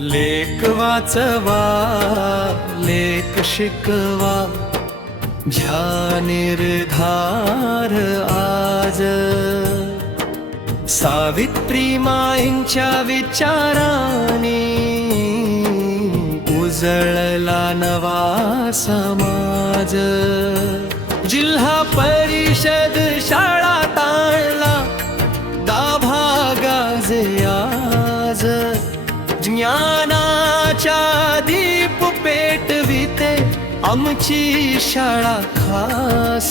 लेख वाचवा, लेख शिकवा, घ्या निर्धार आज. सावित्री माईंच्या विचारांनी उजळला नवा समाज. जिल्हा परिषद शाळा ताणला, गाभा गाजे आज. ज्ञानाच्या दीप पेटविते आमची शाळा खास.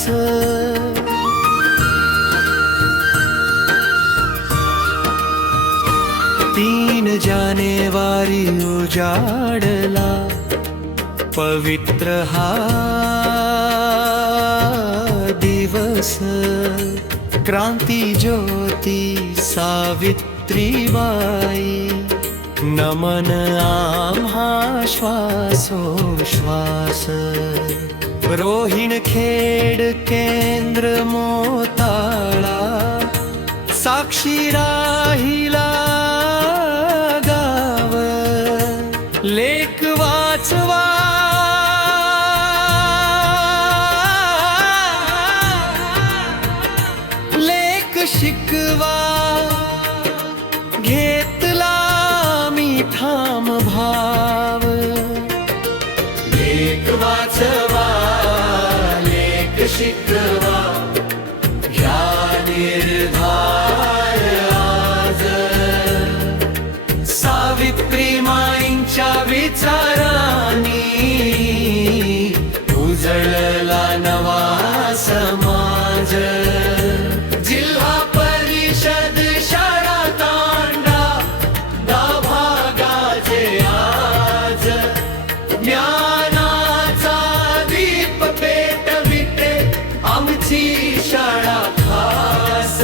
3 जानेवारी उजाडला पवित्र हा दिवस. क्रांती ज्योती सावित्रीबाई, नमन आम्हा श्वासोश्वास. रोहिणखेड केंद्र मोताळा, साक्षी राहिला गाव. लेख वाचवा, लेख शिकवा, घेतला मी ठाम भाव. लेख वाचवा, लेख शिकवा, घ्या निर्धार आज. सावित्री माईंच्या विचारांनी उजळला नवा समाज. जिल्हा परिषद शाळा तांडा, गाभा गाजे आज. ज्ञानाचा दीप पेटविते आमची शाळा खास.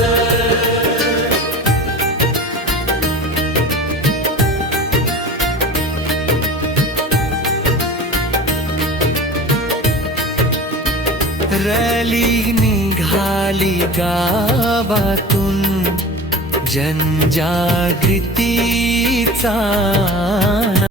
रॅली निघाली गावातून जनजागृतीचा.